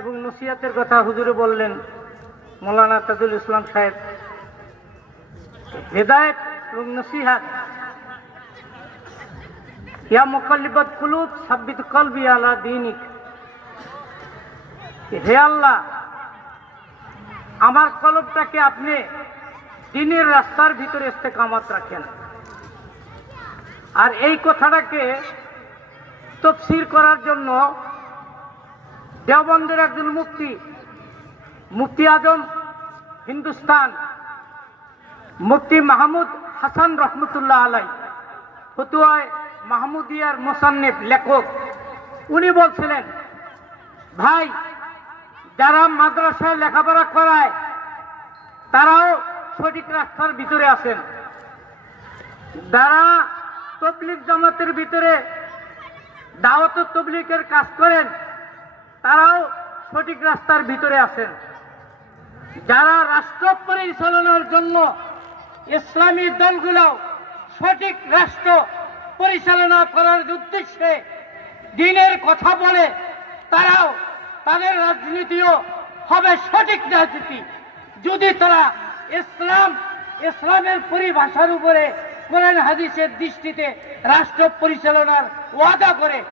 এবং নসিহতের কথা হুজুরে বললেন মৌলানা তাজুল ইসলাম সাহেব। হেদায়েত এবং নসিহত, ইয়া মুকাল্লিবাত কুলুব সাব্বিত কলবি আলা দীনিক। হে আল্লাহ, আমার কলবটাকে আপনি দ্বীনের রাস্তার ভিতরে ইস্তেকামত রাখেন। আর এই কথাটাকে তাফসীর করার জন্য দেওবন্দের একজন মুফতি আজম হিন্দুস্তান, মুফতি মাহমুদ হাসান রহমতুল্লাহ আলাই, ফতুয়ায়ে মাহমুদিয়ার মুসান্নিফ লেখক, উনি বলছিলেন, ভাই যারা মাদ্রাসায় লেখাপড়া করায় তারাও সঠিক রাস্তার ভিতরে আছেন, যারা তবলিগ জামাতের ভিতরে দাওয়াত ও তবলিগের কাজ করেন তারাও সঠিক রাস্তার ভিতরে আছেন, যারা রাষ্ট্র পরিচালনার জন্য ইসলামী দলগুলো সঠিক রাষ্ট্র পরিচালনা করার উদ্দেশ্যে দ্বীনের কথা বলে তারাও তাদের রাজনীতিও হবে সঠিক রাজনীতি, যদি তারা ইসলামের পরিভাষার উপরে কোরআন হাদিসের দৃষ্টিতে রাষ্ট্র পরিচালনার ওয়াদা করে।